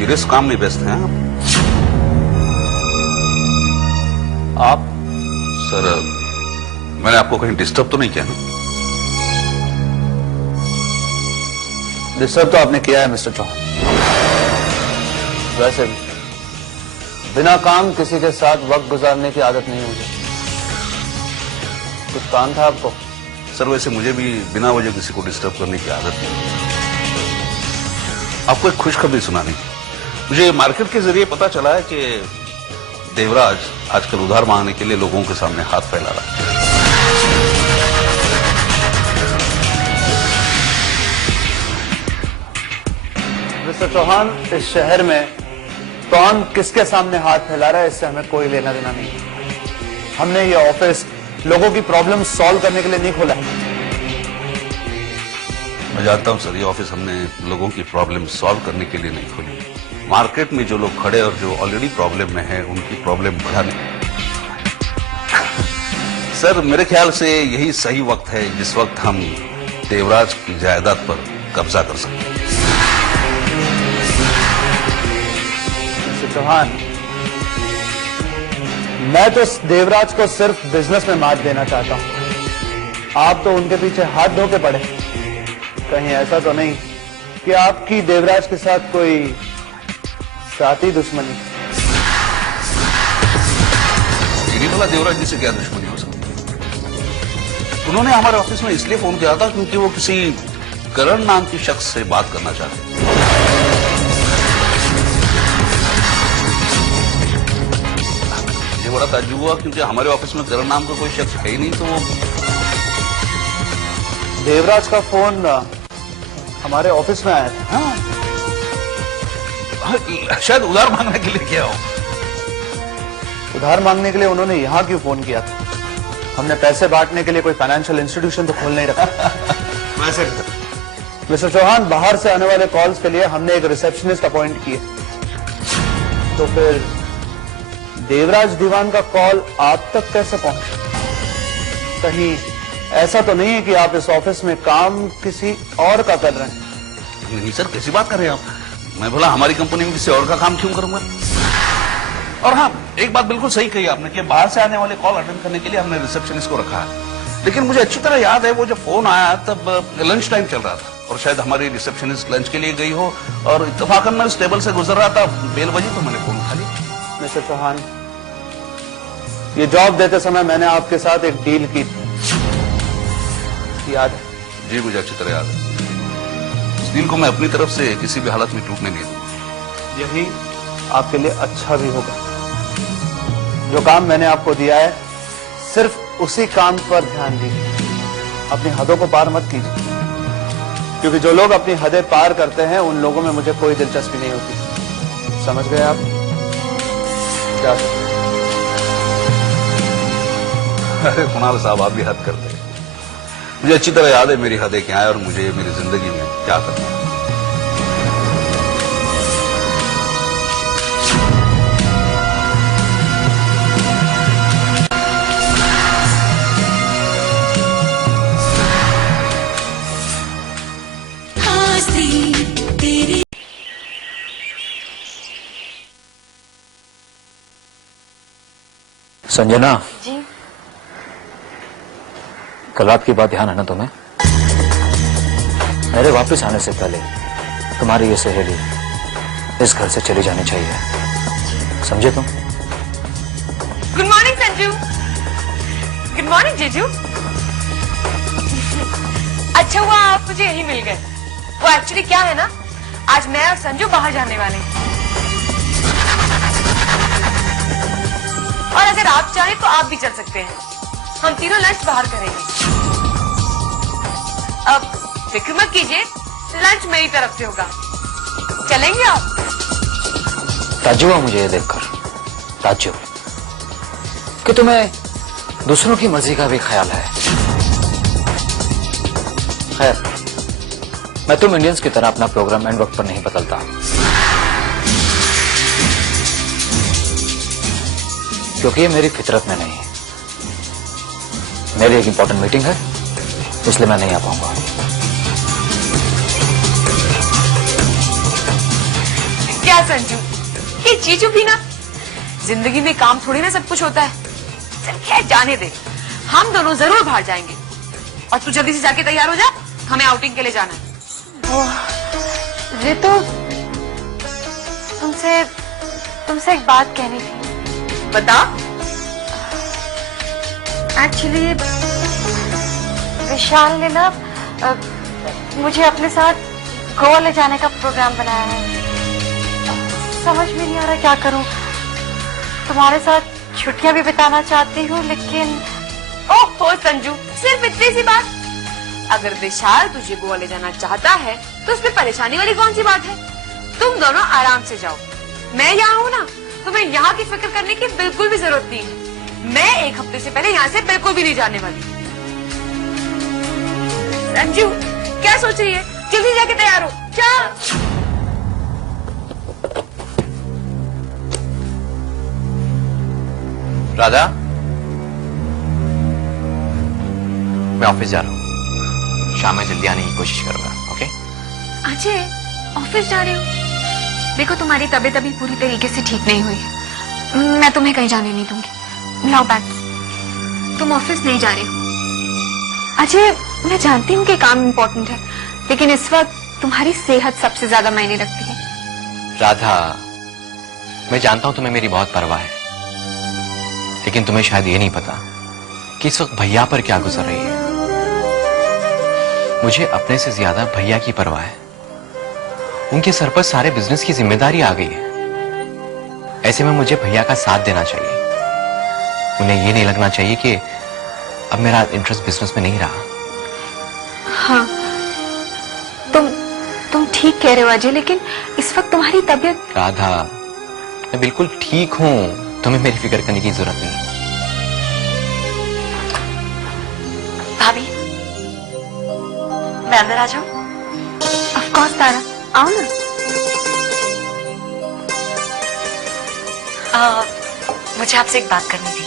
Serious काम में व्यस्त हैं आप? सर, मैंने आपको कहीं डिस्टर्ब तो नहीं किया ना? डिस्टर्ब तो आपने किया है मिस्टर चौहान। वैसे भी बिना काम किसी के साथ वक्त गुजारने की आदत नहीं मुझे। कुछ काम था आपको? सर, वैसे मुझे भी बिना वजह किसी को डिस्टर्ब करने की आदत नहीं। आपको एक खुशखबरी सुनानी। मुझे मार्केट के जरिए पता चला है कि देवराज आजकल उधार मांगने के लिए लोगों के सामने हाथ फैला रहा है। मिस्टर चौहान, इस शहर में कौन किसके सामने हाथ फैला रहा है इससे हमें कोई लेना देना नहीं। हमने ये ऑफिस लोगों की प्रॉब्लम सॉल्व करने के लिए नहीं खोला है। मैं जानता हूं सर, ये ऑफिस हमने लोगों की प्रॉब्लम सॉल्व करने के लिए नहीं खोली। मार्केट में जो लोग खड़े और जो ऑलरेडी प्रॉब्लम में हैं, उनकी प्रॉब्लम बढ़ाने। सर, मेरे ख्याल से यही सही वक्त है जिस वक्त हम देवराज की जायदाद पर कब्जा कर सकते हैं। मिस्टर चौहान, मैं तो देवराज को सिर्फ बिजनेस में मात देना चाहता हूं। आप तो उनके पीछे हाथ धो के पड़े। कहीं ऐसा तो नहीं कि आपकी देवराज के साथ कोई साथी दुश्मनी? ये भला देवराज जी से क्या दुश्मनी हो सकती? उन्होंने हमारे ऑफिस में इसलिए फोन किया था क्योंकि वो किसी करण नाम की शख्स से बात करना चाहते थे। ये बड़ा ताज्जुब हुआ क्योंकि हमारे ऑफिस में करण नाम का कोई शख्स है ही नहीं। तो देवराज का फोन हमारे ऑफिस में आया था। हाँ, शायद उधार मांगने के लिए किया हो। उधार मांगने के लिए उन्होंने यहां क्यों फोन किया था? हमने पैसे बांटने के लिए कोई फाइनेंशियल इंस्टीट्यूशन तो खोल नहीं रखा। वैसे मिस्टर चौहान, बाहर से आने वाले कॉल्स के लिए हमने एक रिसेप्शनिस्ट अपॉइंट किए। तो फिर देवराज दीवान का कॉल आप तक कैसे पहुंचा? कहीं ऐसा तो नहीं है कि आप इस ऑफिस में काम किसी और का कर रहे हैं? नहीं सर, कैसी बात कर रहे हैं आप? मैं भला हमारी कंपनी में किसी और का काम क्यों करूंगा? और हाँ, एक बात बिल्कुल सही कही आपने कि बाहर से आने वाले कॉल अटेंड करने के लिए हमने रिसेप्शनिस्ट को रखा है। लेकिन मुझे अच्छी तरह याद है वो जब फोन आया तब लंच टाइम चल रहा था और शायद हमारी रिसेप्शनिस्ट लंच के लिए गई हो और इत्तेफाकन मैं उस टेबल से गुजर रहा था, बेल बजी तो मैंने फोन उठा लिया। मिस्टर चौहान, ये जॉब देते समय मैंने आपके साथ एक डील की थी, याद है? जी, मुझे अच्छी तरह याद है। इस डील को मैं अपनी तरफ से किसी भी हालत में टूटने नहीं दूंगा। यही आपके लिए अच्छा भी होगा। जो काम मैंने आपको दिया है, सिर्फ उसी काम पर ध्यान दीजिए। अपनी हदों को पार मत कीजिए, क्योंकि जो लोग अपनी हदें पार करते हैं उन लोगों में मुझे कोई दिलचस्पी नहीं होती। समझ गए आप? क्या? अरे कुणाल साहब, आप भी हद करते हैं। मुझे अच्छी तरह याद है मेरी हदें क्या है और मुझे मेरी जिंदगी में क्या करना है। संजना जी, कल रात की बात ध्यान है ना तुम्हें? मेरे वापस आने से पहले तुम्हारी ये सहेली इस घर से चली जानी चाहिए, समझे तुम? Good morning Sanju. Good morning जीजू। अच्छा हुआ आप मुझे यही मिल गए। वो एक्चुअली क्या है ना, आज मैं और संजू बाहर जाने वाले हैं और अगर आप चाहें तो आप भी चल सकते हैं। हम तीनों लंच बाहर करेंगे। अब फिक्र मत कीजिए, लंच मेरी तरफ से होगा। चलेंगे आप? ताज्जुब हुआ मुझे ये देखकर, ताज्जुब कि तुम्हें दूसरों की मर्जी का भी ख्याल है। खैर, मैं तुम इंडियंस की तरह अपना प्रोग्राम एंड वक्त पर नहीं बदलता, क्योंकि ये मेरी फितरत में नहीं है। मेरी एक इंपॉर्टेंट मीटिंग है, इसलिए मैं नहीं आ पाऊंगा। क्या संजू, ये जीजू भी ना, जिंदगी में काम थोड़ी ना सब कुछ होता है। चल खैर जाने दे, हम दोनों जरूर बाहर जाएंगे। और तू जल्दी से जाके तैयार हो जा, हमें आउटिंग के लिए जाना है। रितु, तुमसे एक बात कहनी थी। बता। एक्चुअली विशाल ने ना मुझे अपने साथ गोवा ले जाने का प्रोग्राम बनाया है। समझ में नहीं आ रहा क्या करूं। तुम्हारे साथ छुट्टियां भी बिताना चाहती हूँ, लेकिन ओह संजू, सिर्फ इतनी सी बात। अगर विशाल तुझे गोवा ले जाना चाहता है तो उसमें परेशानी वाली कौन सी बात है? तुम दोनों आराम से जाओ, मैं यहाँ हूँ ना, तुम्हें यहाँ की फिक्र करने की बिल्कुल भी जरूरत नहीं है। मैं एक हफ्ते से पहले यहाँ से बिल्कुल भी नहीं जाने वाली। संजू क्या सोच रही है? जल्दी जाके तैयार हो, चल। राधा, मैं ऑफिस जा रहा हूँ, शाम में जल्दी आने की कोशिश करूंगा। ओके? अजय, ऑफिस जा रहे हो? देखो तुम्हारी तबीयत अभी पूरी तरीके से ठीक नहीं हुई है, मैं तुम्हें कहीं जाने नहीं दूंगी। लाओ बैग, तुम ऑफिस नहीं जा रहे हो। अजय, मैं जानती हूँ कि काम इम्पोर्टेंट है, लेकिन इस वक्त तुम्हारी सेहत सबसे ज्यादा मायने रखती है। राधा, मैं जानता हूं तुम्हें मेरी बहुत परवाह है, लेकिन तुम्हें शायद ये नहीं पता कि इस वक्त भैया पर क्या गुजर रही है। मुझे अपने से ज्यादा भैया की परवाह है। उनके सर पर सारे बिजनेस की जिम्मेदारी आ गई है। ऐसे में मुझे भैया का साथ देना चाहिए। उन्हें ये नहीं लगना चाहिए कि अब मेरा इंटरेस्ट बिजनेस में नहीं रहा। हाँ, तुम ठीक कह रहे हो अजय, लेकिन इस वक्त तुम्हारी तबीयत। राधा, मैं बिल्कुल ठीक हूं, तुम्हें मेरी फिक्र करने की जरूरत नहीं। भाभी, मैं अंदर आ जाऊं? ऑफ कोर्स तारा, आओ ना। मुझे आपसे एक बात करनी थी।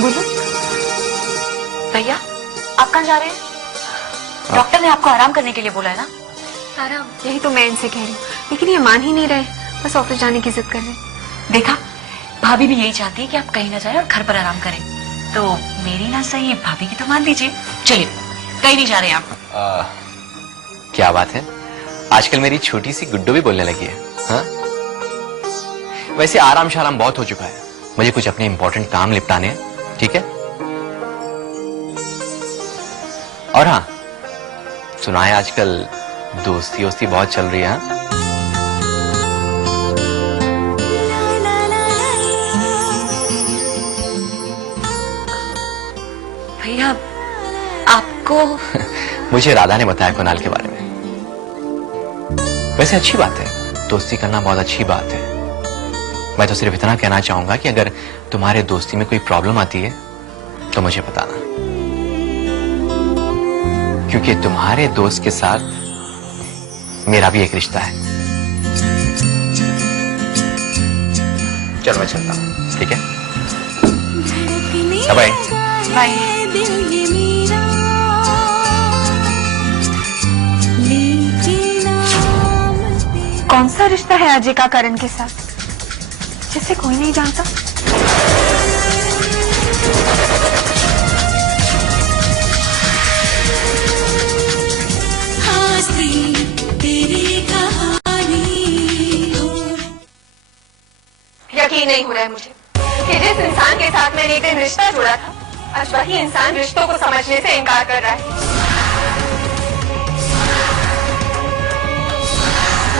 बोलो। भैया, आप कहाँ जा रहे हैं? डॉक्टर ने आपको आराम करने के लिए बोला है ना? तारा, यही तो मैं इनसे कह रही हूँ, लेकिन ये मान ही नहीं रहे, बस ऑफिस जाने की जिद कर रहे। देखा, भाभी भी यही चाहती है कि आप कहीं ना जाए और घर पर आराम करें। तो मेरी ना सही, भाभी की तो मान लीजिए। चलिए, कहीं नहीं जा रहे आप। क्या बात है, आजकल मेरी छोटी सी गुड्डू भी बोलने लगी है। हाँ? वैसे आराम शाराम बहुत हो चुका है, मुझे कुछ अपने इंपॉर्टेंट काम निपटाने हैं, ठीक है? और हाँ, सुना है आजकल दोस्ती वोस्ती बहुत चल रही है। हाँ? भैया, आपको मुझे राधा ने बताया कुणाल के बारे में। वैसे अच्छी बात है, दोस्ती करना बहुत अच्छी बात है। मैं तो सिर्फ इतना कहना चाहूंगा कि अगर तुम्हारे दोस्ती में कोई प्रॉब्लम आती है तो मुझे बताना, क्योंकि तुम्हारे दोस्त के साथ मेरा भी एक रिश्ता है। चलो मैं चलता हूं, ठीक है? Bye bye. कौन सा रिश्ता है अजय का करण के साथ, जिसे कोई नहीं जानता? यकीन नहीं हो रहा है मुझे कि जिस इंसान के साथ मैंने एक दिन रिश्ता जोड़ा था, आज वही इंसान रिश्तों को समझने से इनकार कर रहा है।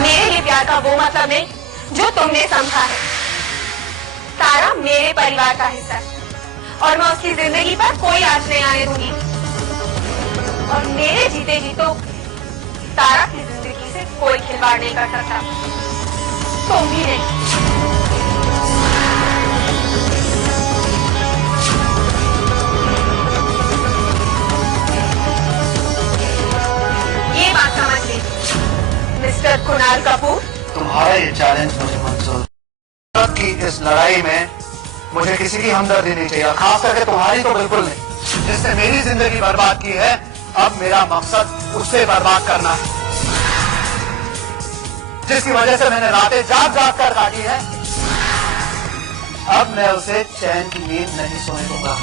मेरे लिए प्यार का वो मतलब नहीं जो तुमने समझा है। तारा मेरे परिवार का हिस्सा है और मैं उसकी जिंदगी पर कोई आँच नहीं आने दूंगी। और मेरे जीते जी तो तारा की जिंदगी से कोई खिलवाड़ नहीं कर सकता, तुम भी नहीं। ये बात समझ लीजिए मिस्टर कुणाल कपूर। तुम्हारा ये चैलेंज मुझे मंजूर कि इस लड़ाई में मुझे किसी की हमदर्दी नहीं चाहिए, खास करके तुम्हारी तो बिल्कुल नहीं। जिसने मेरी जिंदगी बर्बाद की है, अब मेरा मकसद उसे बर्बाद करना है। जिसकी वजह से मैंने रातें जाग जाग कर काटी है, अब मैं उसे चैन की नींद नहीं सोने दूंगा।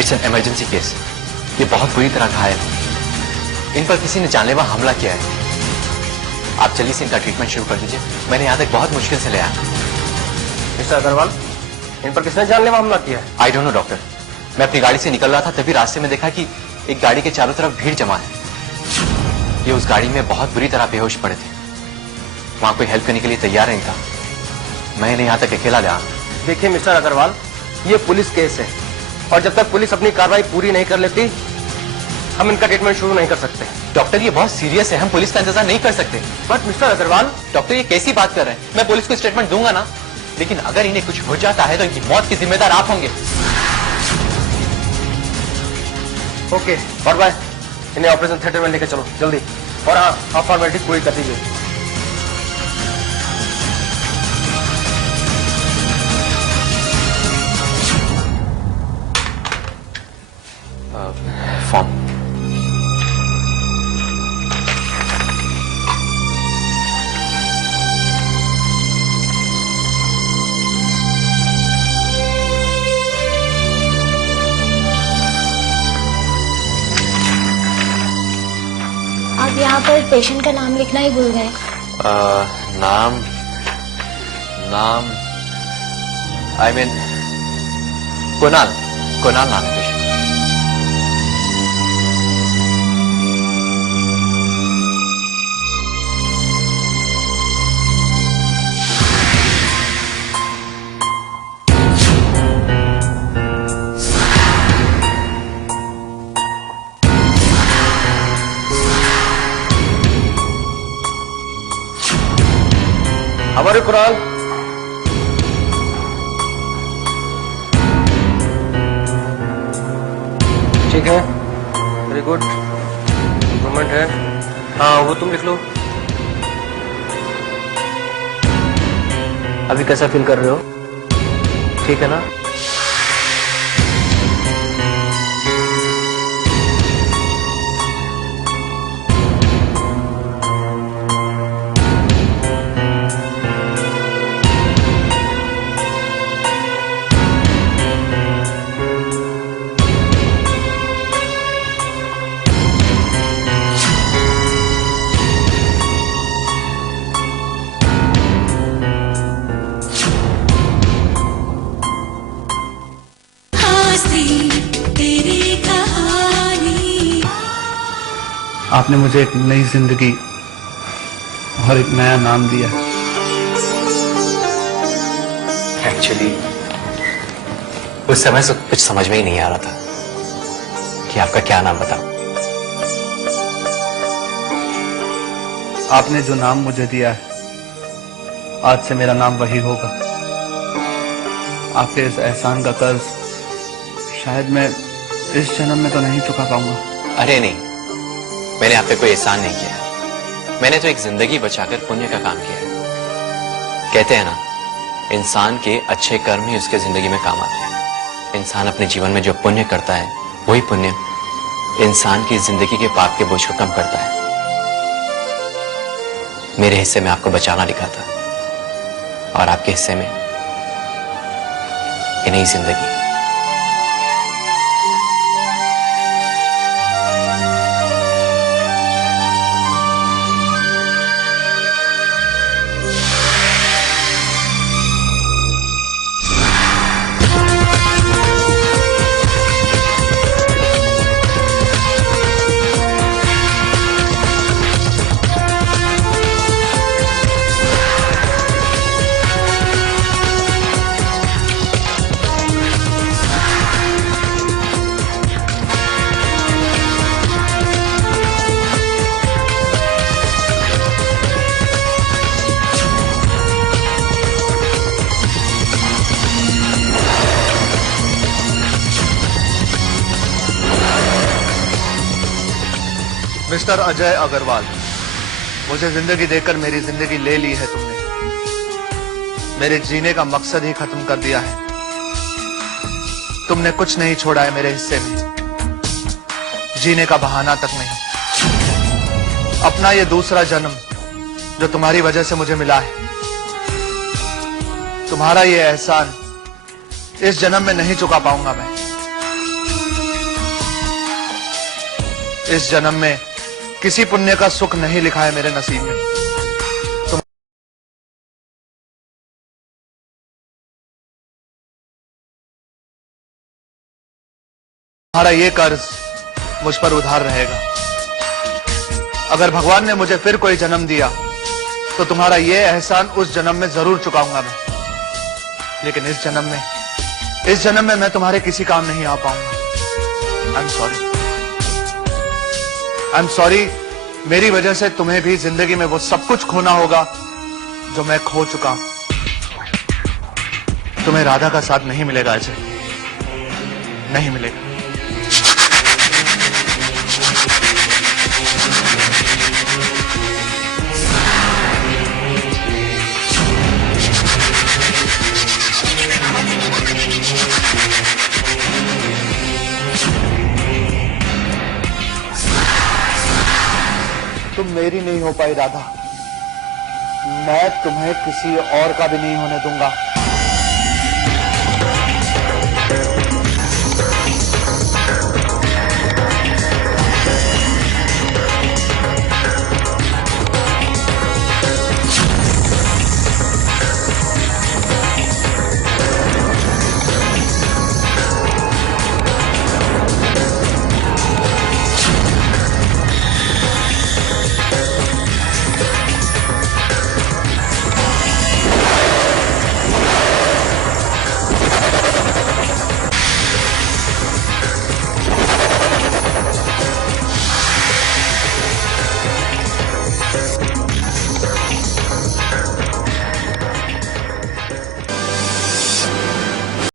It's an emergency case. ये बहुत बुरी तरह घायल है। इन पर किसी ने जानलेवा हमला किया है। आप जल्दी से इनका ट्रीटमेंट शुरू कर दीजिए। मैंने यहाँ तक बहुत मुश्किल से ले आया। मिस्टर अग्रवाल, इन पर किसने जानलेवा हमला किया है? I don't know doctor. मैं अपनी गाड़ी से निकल रहा था, तभी रास्ते में देखा कि एक गाड़ी के चारों तरफ भीड़ जमा है। ये उस गाड़ी में बहुत बुरी तरह बेहोश पड़े थे। वहां कोई हेल्प करने के लिए तैयार नहीं था। मैं इन्हें यहाँ तक अकेला ले आया। देखिए मिस्टर अग्रवाल, ये पुलिस केस है और जब तक पुलिस अपनी कार्रवाई पूरी नहीं कर लेती, हम इनका ट्रीटमेंट शुरू नहीं कर सकते। डॉक्टर, ये बहुत सीरियस है। हम पुलिस का इंतजार नहीं कर सकते। बट मिस्टर अग्रवाल, डॉक्टर, ये कैसी बात कर रहे हैं? मैं पुलिस को स्टेटमेंट दूंगा ना, लेकिन अगर इन्हें कुछ हो जाता है तो इनकी मौत के जिम्मेदार आप होंगे। ओके, और बाय, इन्हें ऑपरेशन थिएटर में लेकर चलो जल्दी। और हाँ, आप फॉर्मेलिटी पूरी कर दीजिए। फॉर्म। आप यहाँ पर पेशेंट का नाम लिखना ही भूल गए। नाम आई मीन कुणाल नाम है पेशेंट। हमारे कुणाल, ठीक है, वेरी गुड, इम्प्रूवमेंट है। हाँ, वो तुम लिख लो। अभी कैसा फील कर रहे हो? ठीक है ना? आपने मुझे एक नई जिंदगी और एक नया नाम दिया। एक्चुअली उस समय से कुछ समझ में ही नहीं आ रहा था कि आपका क्या नाम बताऊं। आपने जो नाम मुझे दिया है, आज से मेरा नाम वही होगा। आपके इस एहसान का कर्ज शायद मैं इस जन्म में तो नहीं चुका पाऊंगा। अरे नहीं, मैंने आप पे कोई एहसान नहीं किया। मैंने तो एक जिंदगी बचाकर पुण्य का काम किया है। कहते हैं ना, इंसान के अच्छे कर्म ही उसके जिंदगी में काम आते हैं। इंसान अपने जीवन में जो पुण्य करता है, वही पुण्य इंसान की जिंदगी के पाप के बोझ को कम करता है। मेरे हिस्से में आपको बचाना लिखा था और आपके हिस्से में ये नई जिंदगी। मिस्टर अजय अग्रवाल, मुझे जिंदगी देकर मेरी जिंदगी ले ली है तुमने। मेरे जीने का मकसद ही खत्म कर दिया है। तुमने कुछ नहीं छोड़ा है मेरे हिस्से में, जीने का बहाना तक नहीं। अपना ये दूसरा जन्म जो तुम्हारी वजह से मुझे मिला है, तुम्हारा ये एहसान इस जन्म में नहीं चुका पाऊंगा मैं। इस जन्म में किसी पुण्य का सुख नहीं लिखा है मेरे नसीब में। तुम्हारा ये कर्ज मुझ पर उधार रहेगा। अगर भगवान ने मुझे फिर कोई जन्म दिया तो तुम्हारा ये एहसान उस जन्म में जरूर चुकाऊंगा मैं। लेकिन इस जन्म में मैं तुम्हारे किसी काम नहीं आ पाऊंगा। I am sorry. मेरी वजह से तुम्हें भी जिंदगी में वो सब कुछ खोना होगा जो मैं खो चुका हूं। तुम्हें राधा का साथ नहीं मिलेगा अजय, नहीं मिलेगा। तुम मेरी नहीं हो पाई राधा, मैं तुम्हें किसी और का भी नहीं होने दूंगा।